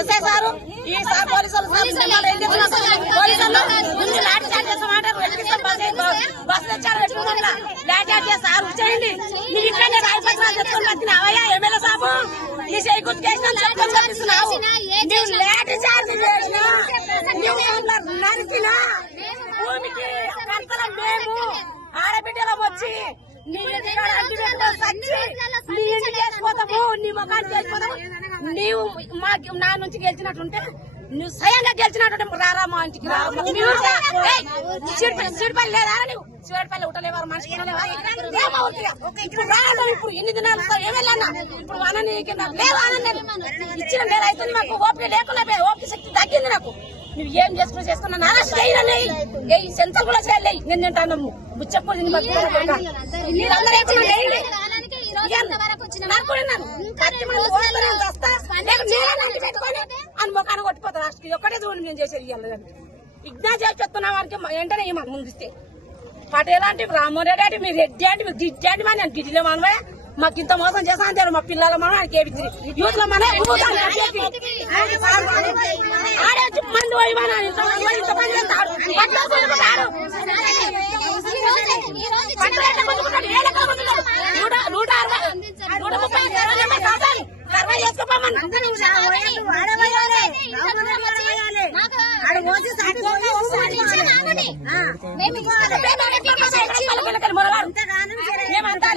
SI sir ఈ sir పోలీసులు ముందు లాఠీ చార్జ్ చేస్తామంటారు. బస్సు తెచ్చారు లాఠీ చార్జ్ చేస్తారు చేయండి. నువ్వు ఇక్కడనే రాజపత్రాలు చెప్తున్నా బతికినావయ్యా ఎమ్మెల్యే సాబు నీ చేయి గుర్తుకేసిన చెప్తాను పంపిస్తున్నావు. నువ్వు లాఠీ చార్జ్ చేసినా నువ్వు నరికినా భూమికి కర్తలం మేము ఆడబిడ్డలం వచ్చి నీ ఇంటికాడ నీ ఇంటికి వేసిపోతాము, నీ ముఖానికి వేసిపోతాము. నీవు నా నుంచి గెలిచినట్టుంటే నువ్వు స్వయంగా గెలిచినట్టు రారా మా ఇంటికి సీడిపల్లి లేదా నువ్వు సీడిపల్లి ఉట్టలేవారు మనిషి ఇప్పుడు రాను. ఇప్పుడు ఎన్ని దినాలు ఏమేళ్ళన్నా ఇప్పుడు అనని లేదా అనండి ఇచ్చిన నేల అయితే మాకు ఓపిక లేకుండా ఓపిక శక్తి తగ్గింది నాకు. నువ్వు ఏం చేసుకున్నా అరెస్ట్ చేయనని సెంటర్ కూడా చేయలే. నేను తింటాను బుచ్చప్పుడు అని మొఖాన్ని కొట్టిపోతాను. రాష్ట్ర ఒక్కటే చూడండి నేను చేసేది విజ్ఞా చేసి చెప్తున్నా వారికి వెంటనే మాకు ముందిస్తే పటేల్ అంటే రామోరెడ్డి అంటే మీరు రెడ్డి అంటే మీరు గిడ్డి అంటే మన గిడ్డిలో మనమే మాకు ఇంత మోసం చేస్తా అంటారు. మా పిల్లల మనం ఆయనకి ఏపించి యూత్ లో మన ఆడే మంది ఇంత పని చేస్తాడు. మేమంతా